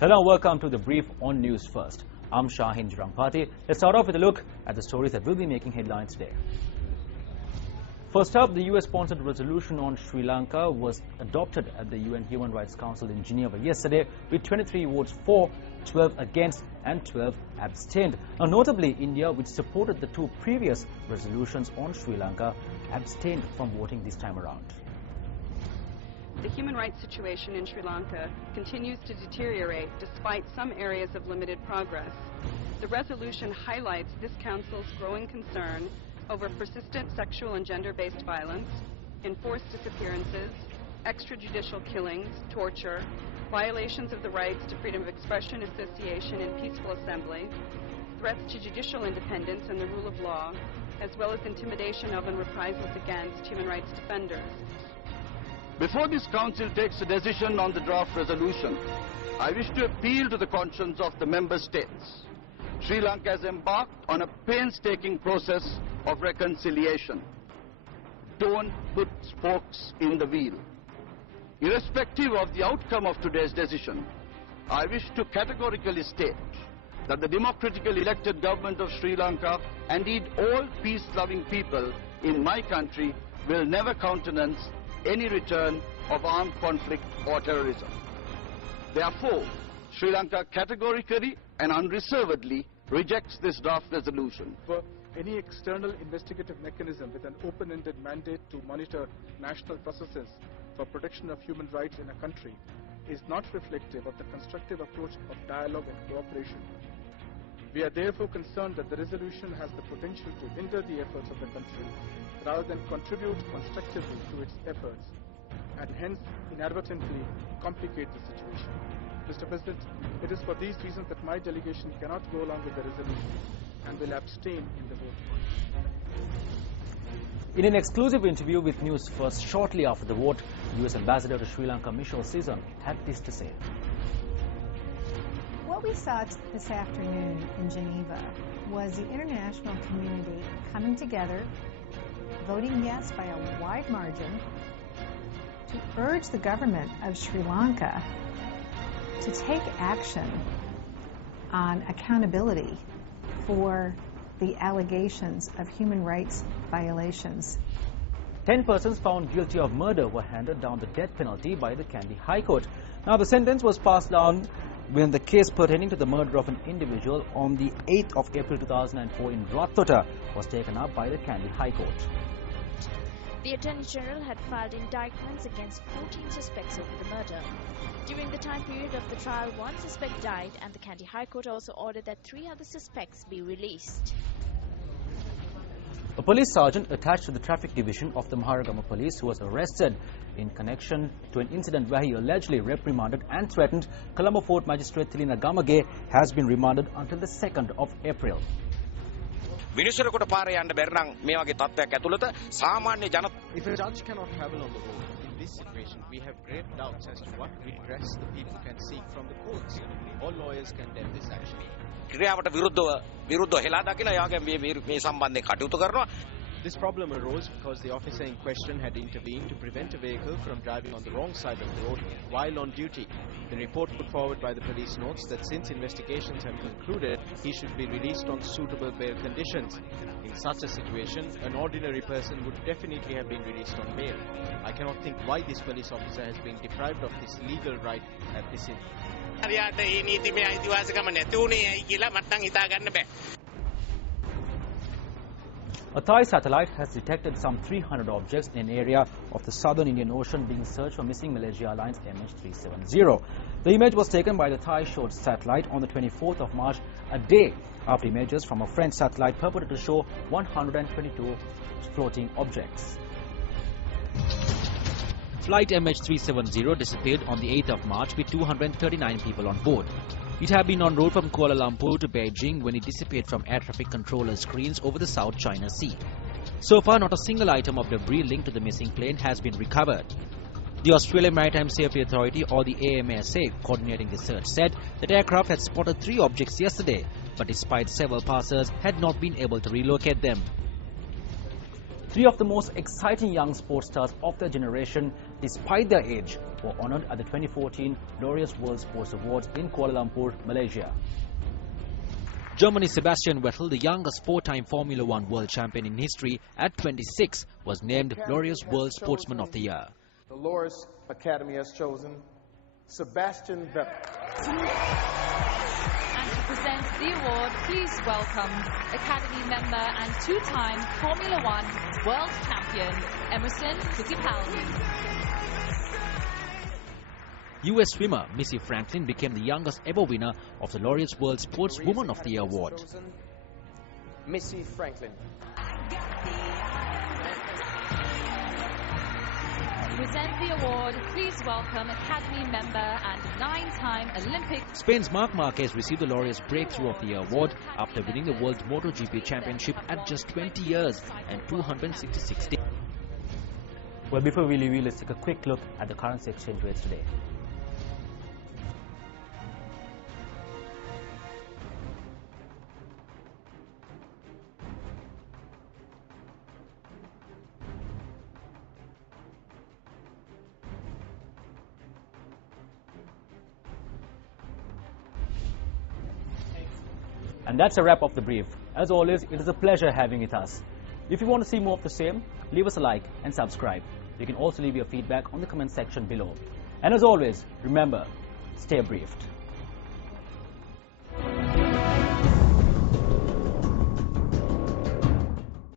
Hello, welcome to the brief on News First. I'm Shahin Jurampati. Let's start off with a look at the stories that will be making headlines today. First up, the US-sponsored resolution on Sri Lanka was adopted at the UN Human Rights Council in Geneva yesterday with 23 votes for, 12 against and 12 abstained. Now, notably, India, which supported the two previous resolutions on Sri Lanka, abstained from voting this time around. The human rights situation in Sri Lanka continues to deteriorate despite some areas of limited progress. The resolution highlights this Council's growing concern over persistent sexual and gender-based violence, enforced disappearances, extrajudicial killings, torture, violations of the rights to freedom of expression, association, and peaceful assembly, threats to judicial independence and the rule of law, as well as intimidation of and reprisals against human rights defenders. Before this Council takes a decision on the draft resolution, I wish to appeal to the conscience of the Member States. Sri Lanka has embarked on a painstaking process of reconciliation. Don't put spokes in the wheel. Irrespective of the outcome of today's decision, I wish to categorically state that the democratically elected government of Sri Lanka, and indeed all peace-loving people in my country, will never countenance any return of armed conflict or terrorism. Therefore, Sri Lanka categorically and unreservedly rejects this draft resolution. Any external investigative mechanism with an open-ended mandate to monitor national processes for protection of human rights in a country is not reflective of the constructive approach of dialogue and cooperation. We are therefore concerned that the resolution has the potential to hinder the efforts of the country rather than contribute constructively to its efforts, and hence inadvertently complicate the situation. Mr. President, it is for these reasons that my delegation cannot go along with the resolution and will abstain in the vote. In an exclusive interview with Newsfirst shortly after the vote, US Ambassador to Sri Lanka Michelle Season had this to say. What we saw this afternoon in Geneva was the international community coming together, voting yes by a wide margin, to urge the government of Sri Lanka to take action on accountability for the allegations of human rights violations. 10 persons found guilty of murder were handed down the death penalty by the Kandy High Court. Now, the sentence was passed down when the case pertaining to the murder of an individual on the 8th of April 2004 in Rathota was taken up by the Kandy High Court. The Attorney General had filed indictments against 14 suspects over the murder. During the time period of the trial, one suspect died, and the Kandy High Court also ordered that 3 other suspects be released. A police sergeant attached to the traffic division of the Maharagama police, who was arrested in connection to an incident where he allegedly reprimanded and threatened Colombo Fort Magistrate Tilina Gamage, has been remanded until the 2nd of April. If a judge cannot travel on the road in this situation, we have grave doubts as to what redress the people can seek from the courts. All lawyers condemn this action. This problem arose because the officer in question had intervened to prevent a vehicle from driving on the wrong side of the road while on duty. The report put forward by the police notes that since investigations have concluded, he should be released on suitable bail conditions. In such a situation, an ordinary person would definitely have been released on bail. I cannot think why this police officer has been deprived of this legal right at this instant. A Thai satellite has detected some 300 objects in an area of the southern Indian Ocean being searched for missing Malaysia Airlines MH370. The image was taken by the Thai showed satellite on the 24th of March, a day after images from a French satellite purported to show 122 floating objects. Flight MH370 disappeared on the 8th of March with 239 people on board. It had been en route from Kuala Lumpur to Beijing when it disappeared from air traffic controller screens over the South China Sea. So far, not a single item of debris linked to the missing plane has been recovered. The Australian Maritime Safety Authority, or the AMSA, coordinating the search, said that aircraft had spotted 3 objects yesterday, but despite several passers, had not been able to relocate them. Three of the most exciting young sports stars of their generation, despite their age, were honoured at the 2014 Glorious World Sports Awards in Kuala Lumpur, Malaysia. Germany's Sebastian Vettel, the youngest four-time Formula One world champion in history, at 26, was named Glorious World Sportsman of the Year. The Loris Academy has chosen Sebastian Vettel. And to present the award, please welcome Academy member and two-time Formula One world champion, Emerson Fittipaldi. US swimmer Missy Franklin became the youngest ever winner of the Laureate World Sportswoman of the Year award. Missy Franklin. To present the award, please welcome Academy member and nine-time Olympic. Spain's Marc Marquez received the Laureate's Breakthrough of the Year award after winning the World MotoGP Championship at just 20 years and 266 days. Well, before we leave you, let's take a quick look at the currency exchange rates today. And that's a wrap of the brief. As always, it is a pleasure having with us. If you want to see more of the same, leave us a like and subscribe. You can also leave your feedback on the comment section below. And as always, remember, stay briefed.